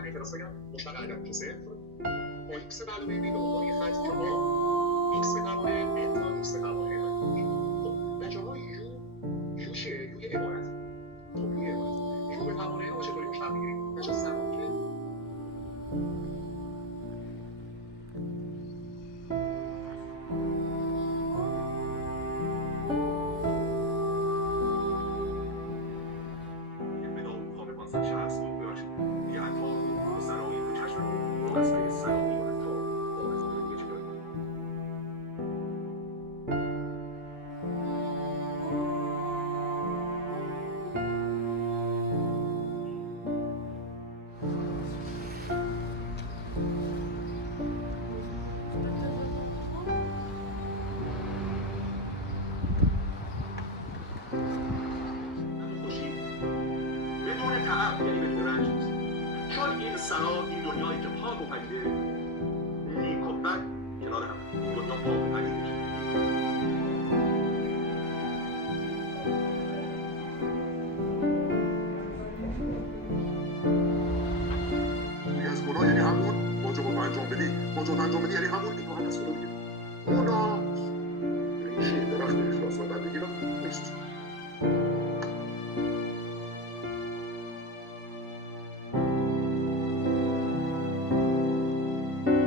همه کلاس بگم مثبت عدد میشه 0 با x معلومه b به عنوان یه خط که با x قراره n تا x قراره خب بچه‌ها یو چیه؟ یو یه عبارت خب یو یه عبارت یو به توانه ما چطوری مشتق میگیریم؟ بچه‌ها زمان که یعنی بدون رنج نیست چون این سرا این دنیایی که پا و پدیده نیک و بد کنار هم دنیا پا و پدیده